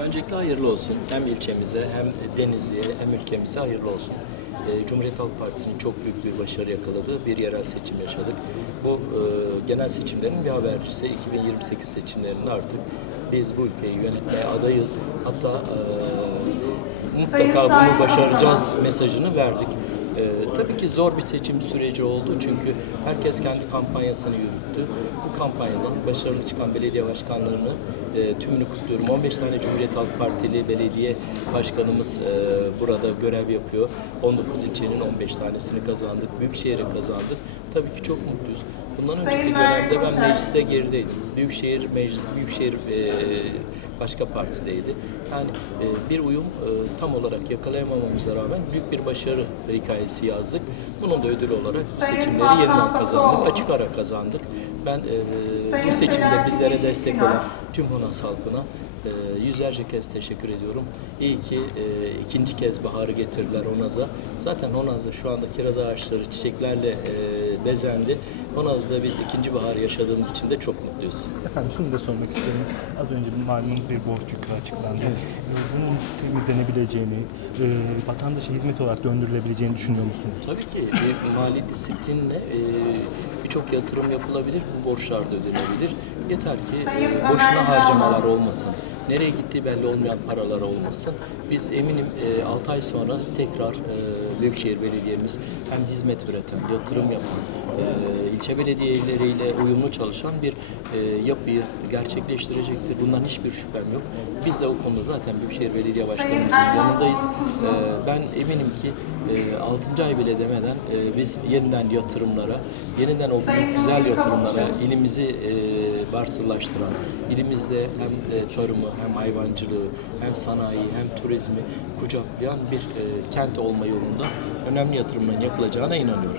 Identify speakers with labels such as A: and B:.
A: Öncelikle hayırlı olsun. Hem ilçemize hem Denizli'ye hem ülkemize hayırlı olsun. Ee, Cumhuriyet Halk Partisi'nin çok büyük bir başarı yakaladığı bir yerel seçim yaşadık. Bu e, genel seçimlerin bir habercisi. 2028 seçimlerinde artık biz bu ülkeyi yönetmeye adayız. Hatta e, mutlaka bunu başaracağız mesajını verdik. Ee, tabii ki zor bir seçim süreci oldu çünkü herkes kendi kampanyasını yürüttü. Bu kampanyadan başarılı çıkan belediye başkanlarını e, tümünü kutluyorum. 15 tane Cumhuriyet Halk Partili belediye başkanımız e, burada görev yapıyor. 19 ilçenin 15 tanesini kazandık. Büyükşehir'i kazandık. Tabii ki çok mutluyuz. Bundan önceki dönemde ben mecliste gerideydim. Büyükşehir meclis Büyükşehir e, başka partideydi. Yani e, bir uyum e, tam olarak yakalayamamamıza rağmen büyük bir başarı hikayesi yazdık. Bunun da ödülü olarak seçimleri yeniden kazandık. Açık ara kazandık. Ben e, bu seçimde bizlere destek olan tüm Honas halkına e, yüzlerce kez teşekkür ediyorum. İyi ki e, ikinci kez baharı getirdiler Honaz'a. Zaten Honaz'da şu anda kiraz ağaçları çiçeklerle e, bezendi. Honaz'da biz ikinci bahar yaşadığımız için de çok mutluyuz.
B: Efendim şunu da sormak istiyorum. Az önce malumunuz bir borç yükü açıklandı. Ee, Bunun temizlenebileceğini, e, vatandaşa hizmet olarak döndürülebileceğini düşünüyor musunuz?
A: Tabii ki bir mali disiplinle e, birçok yatırım yapılabilir, bu borçlar da ödenebilir. Yeter ki e, boşuna harcamalar olmasın. Nereye gittiği belli olmayan paralar olmasın. Biz eminim 6 ay sonra tekrar e, Büyükşehir Belediye'miz hem hizmet üreten, yatırım yapan, e, ilçe belediyeleriyle uyumlu çalışan bir e, yapıyı gerçekleştirecektir. Bundan hiçbir şüphem yok. Biz de o konuda zaten Büyükşehir Belediye Başkanımızın yanındayız. E, ben eminim ki e, 6. ay bile demeden e, biz yeniden yatırımlara, yeniden o güzel yatırımlara ilimizi e, varsılaştıran, ilimizde hem e, tarımı hem hayvancılığı hem sanayi hem turizmi kucaklayan bir e, kent olma yolunda önemli yatırımların yapılacağına inanıyorum.